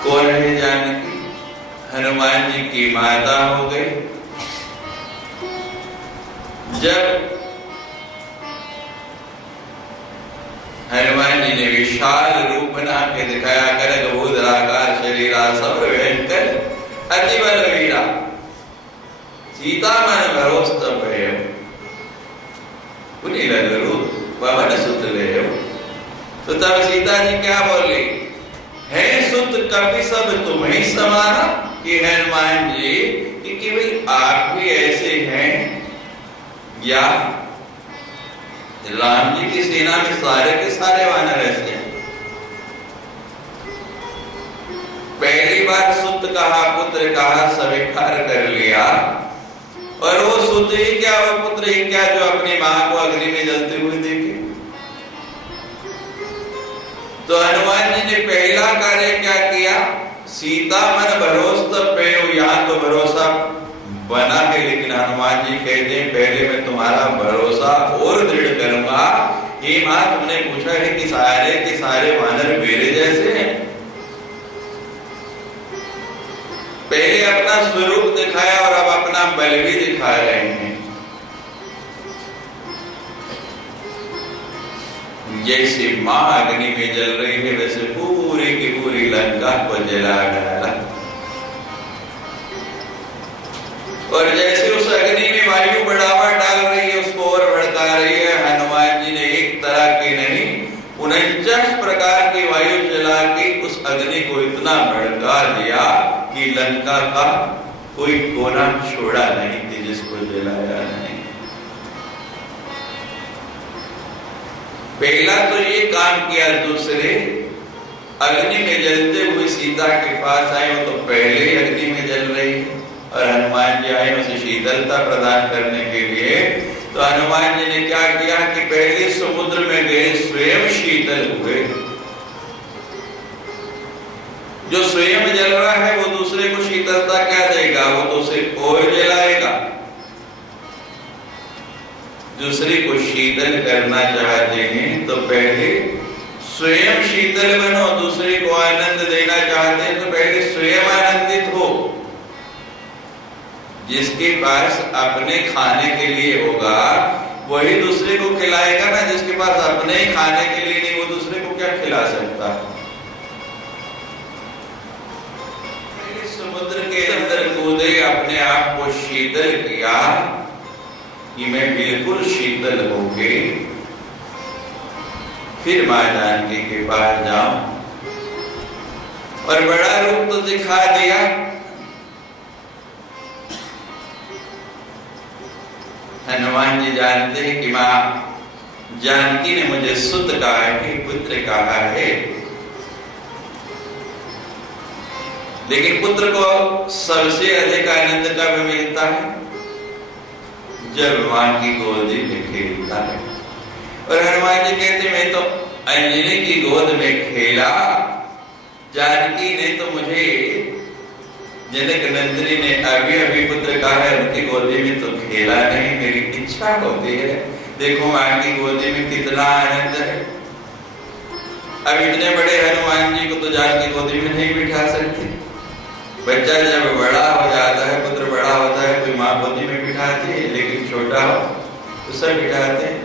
कौन है जानकी? हनुमान जी की माता हो गई। जब हनुमान जी ने विशाल रूप बना के दिखाया, कर भूधराकार शरीरा सब्र भयंकर अति बल वीरा, सीता मन भरोस तब है उन्हीं लगरू पवन सुत ले। तो तब सीता जी क्या बोली, है सुत कभी सब तुम्हें समाना। कि हनुमान जी कि भाई आप भी ऐसे हैं या राम जी की सेना में सारे के सारे वानर ऐसे हैं। पहली बार सुत कहा, पुत्र कहा, स्वीकार कर लिया। और वो सुत ही क्या, वो पुत्र ही क्या जो अपनी मां को अग्नि में जलते हुए देखे। तो हनुमान जी ने पहला कार्य क्या किया, सीता मन भरोसा पे, यहाँ तो भरोसा बना है, लेकिन हनुमान जी कहते हैं पहले मैं तुम्हारा भरोसा और दृढ़ करूंगा। ये मां तुमने पूछा है कि सारे के सारे वानर मेरे जैसे हैं? पहले अपना स्वरूप दिखाया और अब अपना बल भी दिखा रहे हैं। जैसे मां अग्नि में जल रही है वैसे पूरी की पूरी लंका को जला डाला, और जैसे उस अग्नि में वायु बढ़ावा डाल रही है उसको और भड़का रही है। हनुमान जी ने एक तरह की नहीं 49 प्रकार की वायु जला के उस अग्नि को इतना भड़का दिया कि लंका का कोई कोना छोड़ा नहीं थी जिसको जलाया नहीं। पहला तो ये काम किया, दूसरे अग्नि में जलते हुए सीता के पास आए, वो तो पहले ही अग्नि में जल रही है और हनुमान जी आए उसे शीतलता प्रदान करने के लिए। तो हनुमान जी ने क्या किया कि पहले समुद्र में गए, स्वयं शीतल हुए। जो स्वयं जल रहा है वो दूसरे को शीतलता क्या देगा? वो तो उसे और जलाएगा। दूसरे को शीतल करना चाहते हैं तो पहले स्वयं शीतल बनो, दूसरे को आनंद देना चाहते हैं तो पहले स्वयं आनंदित हो। जिसके पास अपने खाने के लिए होगा वही दूसरे को खिलाएगा ना, जिसके पास अपने ही खाने के लिए नहीं वो दूसरे को क्या खिला सकता है? समुद्र के अंदर कूदे, अपने आप को शीतल किया कि मैं बिल्कुल शीतल होके फिर मां जानकी के पास जाऊं, और बड़ा रूप तो दिखा दिया। हनुमान जी जानते हैं कि मां जानकी ने मुझे सुत कहा है, पुत्र कहा है, लेकिन पुत्र को सबसे अधिक आनंद कब मिलता है? जब मां की गोदी में खेलता है। और हनुमान जी कहते मैं तो अंजनी की गोद में खेला, जानकी ने तो मुझे, जनक नंदिनी ने अभी अभी पुत्र कहा है उनकी गोदी में तो खेला नहीं, मेरी इच्छा होती है देखो मां की गोदी में कितना आनंद है। अब इतने बड़े हनुमान जी को तो जानकी गोदी में नहीं बिठा सकते। बच्चा जब बड़ा हो जाता है, पुत्र बड़ा होता है, कोई मां गोदी में बिठाती है, लेकिन छोटा हो तो सब बिठाते हैं।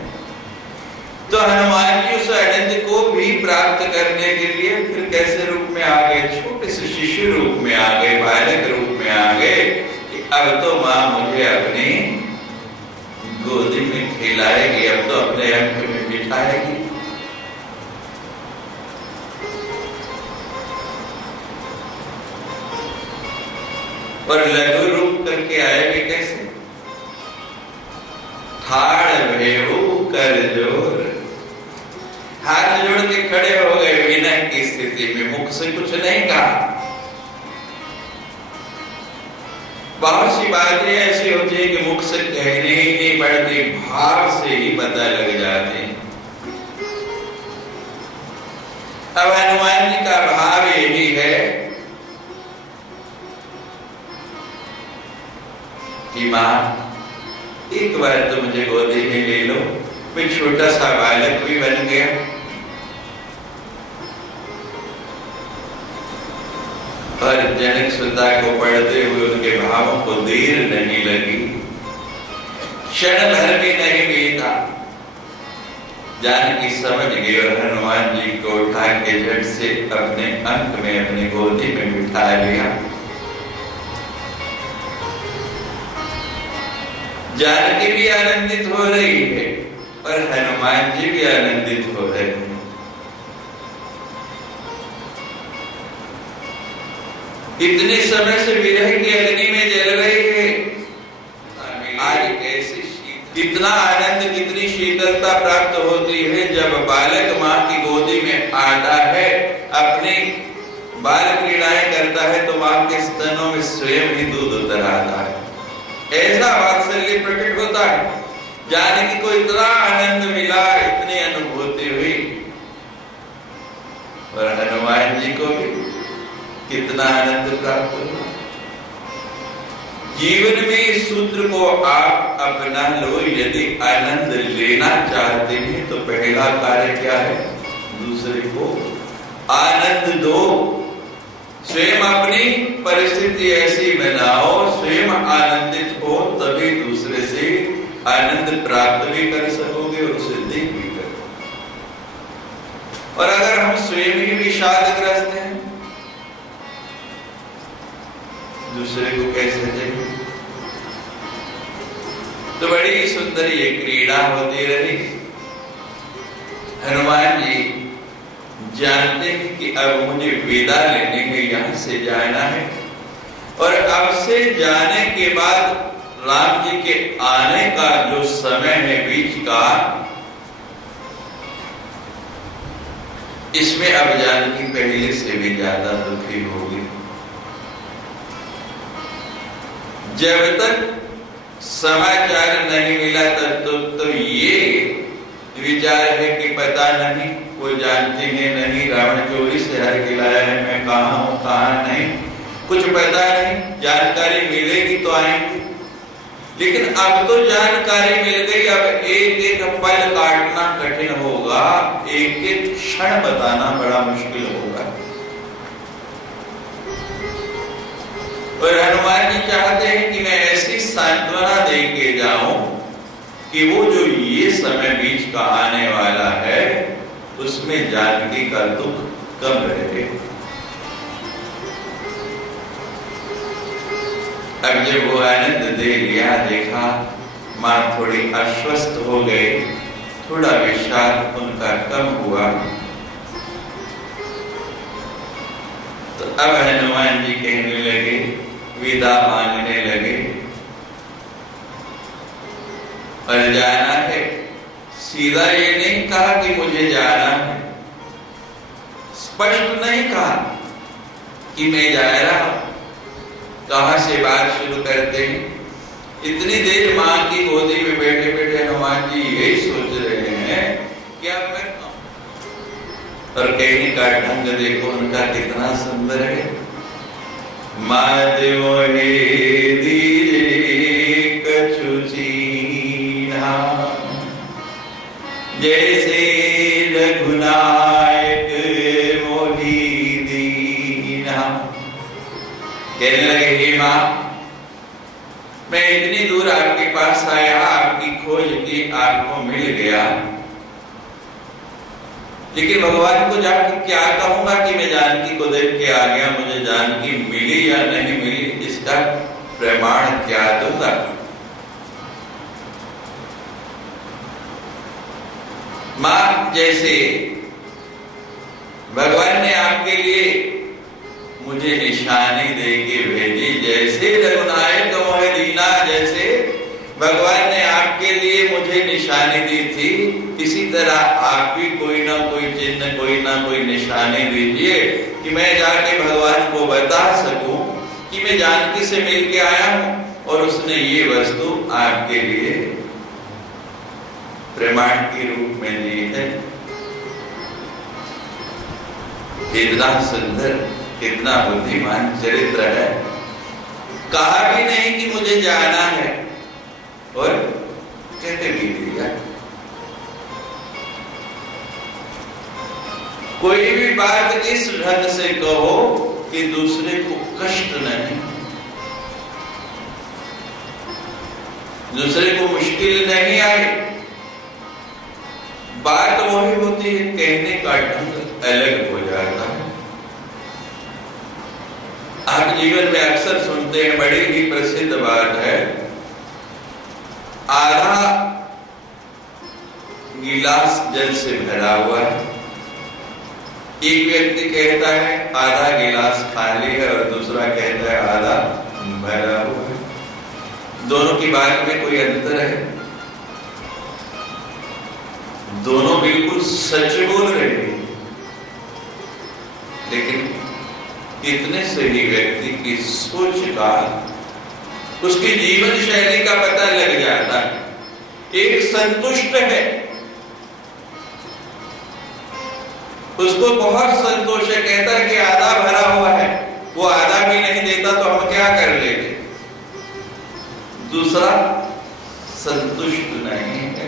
तो हनुमान जी उस आनंद को भी प्राप्त करने के लिए फिर कैसे रूप में आ गए? छोटे से शिशु रूप में आ गए, बालक रूप में आ गए कि अब तो मां मुझे अपनी गोदी में खिलाएगी, अब तो अपने अंक में बिठाएगी। और लघु रूप करके आएगी कैसे? ठाड़ भेऊ कर जोर, हाथ जोड़ के खड़े हो गए विनय की स्थिति में, मुख से कुछ नहीं कहा। बहुत सी बातें ऐसी होती है कि मुख से कहने ही नहीं पड़ती, भाव से ही पता लग जाते हैं। अब हनुमान जी का भाव यही है कि मां एक बार तो मुझे गोदी में ले लो, मैं छोटा सा बालक भी बन गया। और जनक सुता को पढ़ते हुए उनके भावों को देर नहीं लगी, क्षण भर भी नहीं बीता, जानकी समझ गई और हनुमान जी को उठा के झट से अपने अंक में अपनी गोदी में बिठा लिया। जानकी भी आनंदित हो रही है और हनुमान जी भी आनंदित हो रहे हैं। इतने समय से विरह की अग्नि में जल रही है, आज कैसे कितना आनंद कितनी शीतलता प्राप्त होती है जब बालक मां की गोदी में आता है, अपनी बाल क्रीड़ाएं करता है तो मां के स्तनों में स्वयं ही दूध उतर आता है। ऐसा वात्सल्य प्रकट होता है। जानकी को इतना आनंद मिला, इतनी अनुभूति हुई, और हनुमान जी को भी कितना आनंद प्राप्त होगा। जीवन में इस सूत्र को आप अपना लो। यदि आनंद लेना चाहते हैं तो पहला कार्य क्या है? दूसरे को आनंद दो। स्वयं अपनी परिस्थिति ऐसी बनाओ, स्वयं आनंदित हो, तभी दूसरे से आनंद प्राप्त भी कर सकोगे और उसे देख भी करोगे। और अगर हम स्वयं ही विषादग्रस्त हैं, दूसरे को कैसे देंगे? तो बड़ी सुंदर ये क्रीड़ा होती रही। हनुमान जी जानते हैं कि अब मुझे विदा लेने में यहां से जाना है, और अब से जाने के बाद राम जी के आने का जो समय है बीच का, इसमें अब जानकी पहले से भी ज्यादा दुखी होगी। जब तक समाचार नहीं मिला तब तो ये विचार है कि पता नहीं, वो जानते हैं नहीं, रावण चोरी से हर गिलाया है, मैं कहाँ हूँ कहाँ नहीं, कुछ पता नहीं। जानकारी मिलेगी तो आएंगे, लेकिन अब तो जानकारी मिल गई। अब एक एक पल काटना कठिन होगा, एक एक क्षण बताना बड़ा मुश्किल होगा। और हनुमान जी चाहते हैं कि मैं ऐसी सांत्वना दे के जाऊं कि वो जो ये समय बीच का आने वाला है उसमें जानकी का दुख कम रहे। अब जब वो आनंद दे लिया, देखा मां थोड़ी आश्वस्त हो गई, थोड़ा विषाद उनका कम हुआ, तो अब हनुमान जी कहने लगे, विदा मांगने लगे। और जाना है, सीधा ये नहीं कहा कि मुझे जाना है, स्पष्ट नहीं कहा कि मैं जा रहा हूं। कहां से बात शुरू करते हैं? इतनी देर मां की गोदी में बैठे बैठे हनुमान जी यही सोच रहे हैं कि अब मैं, और कहने का ढंग देखो उनका कितना सुंदर है। माधव मोहे दीजे कछु चीन्हा, जैसे रघुनायक मोहि दीन्हा। कहने लगे, हे मां, मैं इतनी दूर आपके पास आया, आपकी खोज की, आपको मिल गया, लेकिन भगवान को जाकर क्या कहूंगा कि मैं जानकी को देख के आ गया, मुझे जानकी मिली या नहीं मिली, इसका प्रमाण क्या दूंगा? मां, जैसे भगवान ने आपके लिए मुझे निशानी दे के भेजी, जैसे रघुनायक मोहे दीना, जैसे भगवान ने आपके लिए मुझे निशानी दी थी, इसी तरह आप भी कोई ना कोई चिन्ह, कोई ना कोई निशानी दीजिए कि मैं जाके भगवान को बता सकूं कि मैं जानकी से मिल के आया हूं और उसने ये वस्तु आपके लिए प्रमाण के रूप में दी है। कितना सुंदर, कितना बुद्धिमान चरित्र है। कहा भी नहीं कि मुझे जाना है और कहते भी दिया। कोई भी बात इस ढंग से कहो कि दूसरे को कष्ट नहीं, दूसरे को मुश्किल नहीं आए। बात वही होती है, कहने का ढंग अलग हो जाता है। आप जीवन में अक्सर सुनते हैं, बड़ी ही प्रसिद्ध बात है, आधा गिलास जल से भरा हुआ है। एक व्यक्ति कहता है आधा गिलास खाली है और दूसरा कहता है आधा भरा हुआ है। दोनों की बात में कोई अंतर है? दोनों बिल्कुल सच बोल रहे हैं, लेकिन इतने से ही व्यक्ति की सोच का, उसकी जीवन शैली का पता लग जाता है। एक संतुष्ट है, उसको बहुत संतोष है, कहता है कि आधा भरा हुआ है, वो आधा भी नहीं देता तो हम क्या कर लेंगे? दूसरा, संतुष्ट नहीं है,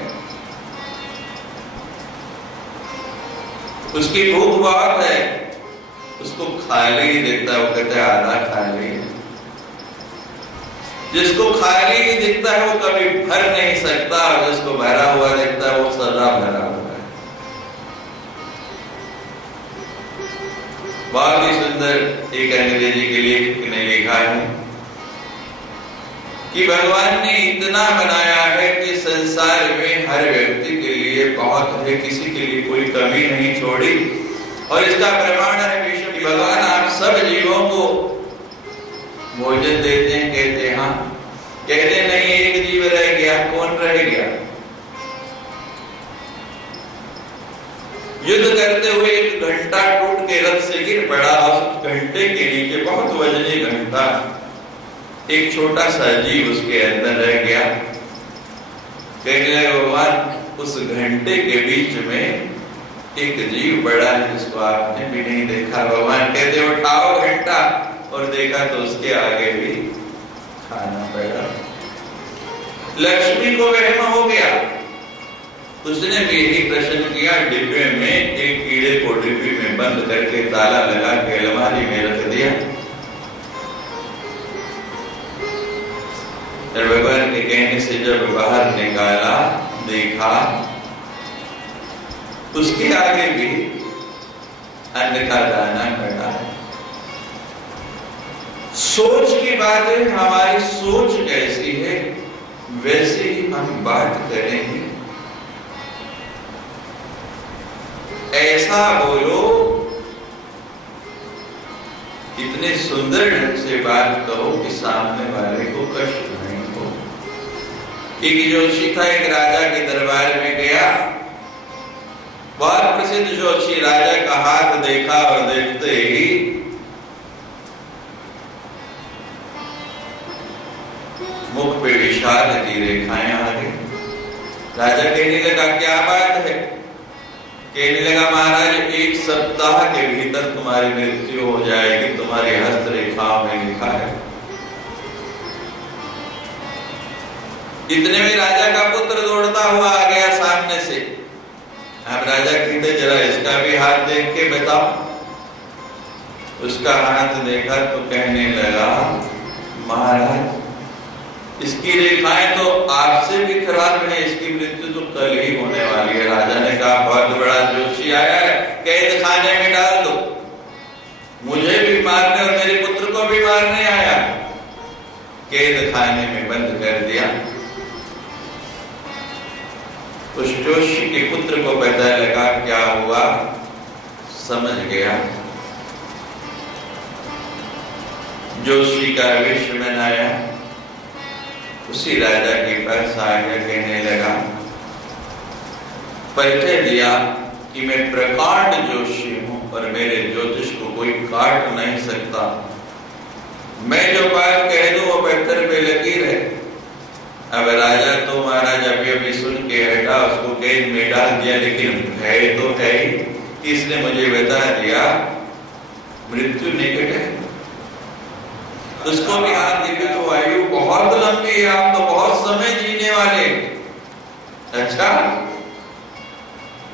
उसकी भूख बहुत है, उसको खाली ही दिखता है, वो कहते हैं आधा खाली है। जिसको खाली ही दिखता है वो कभी भर नहीं सकता, और जिसको भरा हुआ दिखता है वो सदा भरा हुआ है। बहुत ही सुंदर एक अंग्रेजी के लेखक ने लिखा है कि भगवान ने इतना बनाया है कि संसार में हर व्यक्ति के लिए बहुत है, किसी के लिए कोई कमी नहीं छोड़ी। और इसका प्रमाण है विष्णु कि भगवान आप सब जीवों को भोजन देते हैं, कहते हैं हाँ, कहते नहीं एक जीव रह गया, कौन रह गया? युद्ध करते हुए एक घंटा टूट के रथ से गिर पड़ा, उस घंटे के नीचे बहुत वजनी घंटा, एक छोटा सा जीव उसके अंदर रह गया। कहने लगे भगवान उस घंटे के बीच में एक जीव बड़ा है जिसको आपने भी नहीं देखा। भगवान कहते उठाओ घंटा, और देखा तो उसके आगे भी खाना पड़ा। लक्ष्मी को वहम हो गया, उसने भी यही प्रश्न किया, डिब्बे में एक कीड़े को डिब्बे में बंद करके ताला लगा के अलमारी में रख दिया। भगवान के कहने से जब बाहर निकाला, देखा उसके आगे भी अन्न का दाना पड़ा है। सोच की बात है, हमारी सोच कैसी है वैसे ही हम बात करेंगे। ऐसा बोलो, इतने सुंदर ढंग से बात करो कि सामने वाले को कष्ट नहीं हो। एक जोशी था, एक राजा के दरबार में गया, बहुत प्रसिद्ध जोशी। राजा का हाथ देखा और देखते ही मुख पे विषाद की रेखाएं आ गई। राजा कहने लगा क्या बात है? कहने लगा महाराज एक सप्ताह के भीतर तुम्हारी मृत्यु हो जाएगी, तुम्हारी हस्तरेखाओं में लिखा है। इतने में राजा का पुत्र दौड़ता हुआ आ गया सामने से। अब राजा कहते जरा इसका भी हाथ देख के बताओ। उसका हाथ देखा तो कहने लगा महाराज इसकी रेखाएं तो आपसे भी खराब है, इसकी मृत्यु तो कल ही होने वाली है। राजा ने कहा बहुत बड़ा जोशी आया है, कैद खाने में डाल दो, मुझे भी मारने और मेरे पुत्र को भी मारने आया। कैद खाने में बंद कर दिया। उस जोशी के पुत्र को पता लगा क्या हुआ, समझ गया। जोशी का वेश बनाया, उसी राजा के पास आ गया, कहने लगा, परिचय दिया कि मैं प्रकांड जोशी हूं और मेरे ज्योतिष को कोई काट नहीं सकता। मैं जो बात कह दूं वो पत्थर पे लकीर है। अब राजा तो महाराज अभी अभी सुन के हटा, उसको कैद में डाल दिया, लेकिन है तो है ही। इसने मुझे बता दिया मृत्यु निकट है। उसको भी हाथ देखा तो आयु बहुत लंबी है, आप तो बहुत समय जीने वाले। अच्छा,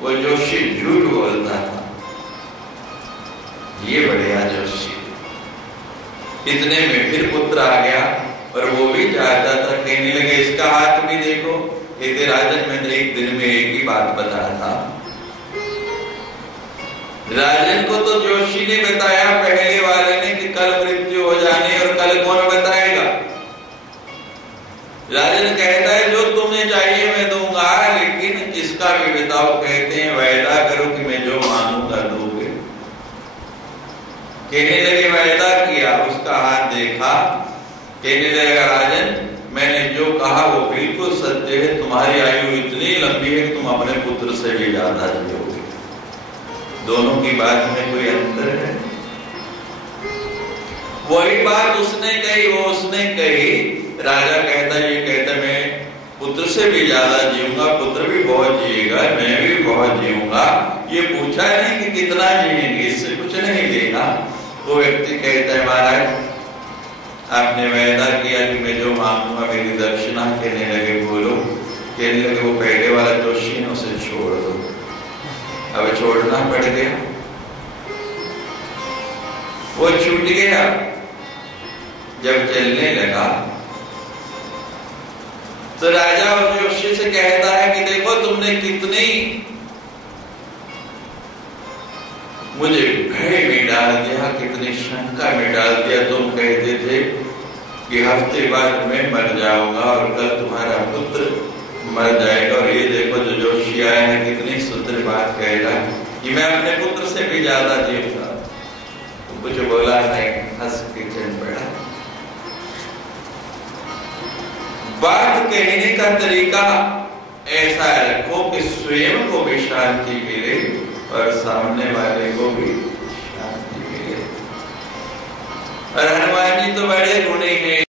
वो जोशी झूठ बोलता था, ये बढ़िया जोशी। इतने में फिर पुत्र आ गया और वो भी चाहता था, कहने लगे इसका हाथ भी देखो। कहते राजन मैं एक दिन में एक ही बात बताया था। राजन को तो जोशी ने बताया पहले वाले ने कि कल मृत्यु हो जाने, और कल कौन बताएगा? राजन कहता है जो तुम्हें चाहिए मैं दूंगा, लेकिन इसका भी बताओ। कहते हैं वायदा करो कि मैं जो मांगूंगा दोगे। कहने लगे वायदा किया, उसका हाथ देखा, कहने लगा राजन मैंने जो कहा वो बिल्कुल सत्य है, तुम्हारी आयु इतनी लंबी है कि तुम अपने पुत्र से भी ज्यादा जियोगे। दोनों की बात में कोई अंतर है? वही बात उसने कही, वो उसने कही। राजा कहता ये कहता मैं पुत्र से भी ज्यादा जीऊंगा, पुत्र भी बहुत जिएगा, मैं भी बहुत जीऊंगा। ये पूछा नहीं कि कितना जिएंगे, इससे कुछ नहीं देगा। वो व्यक्ति कहता है महाराज आपने वायदा किया कि मैं जो मांगूंगा मेरी दक्षिणा, कहने लगे बोलो। कहने लगे वो पहले वाला जोशी है उसे छोड़ दो। अब छोड़ना पड़ गया, वो छूट गया। जब चलने लगा तो राजा उस जोशी से कहता है कि देखो तुमने कितनी मुझे भय में डाल दिया, कितनी शंका में डाल दिया। तुम कहते थे कि हफ्ते बाद मैं मर जाऊंगा और कल तुम्हारा पुत्र मर जाएगा, और ये देखो जो जोशी आया है कितनी सुंदर बात कह रहा है कि मैं अपने पुत्र से भी ज्यादा जीऊंगा। तो कुछ बोला नहीं, हंस के चल पड़ा। बात कहने का तरीका ऐसा रखो कि स्वयं को भी शांति मिले और सामने वाले को भी शांति मिले। और हनुमान जी तो बड़े गुणी हैं।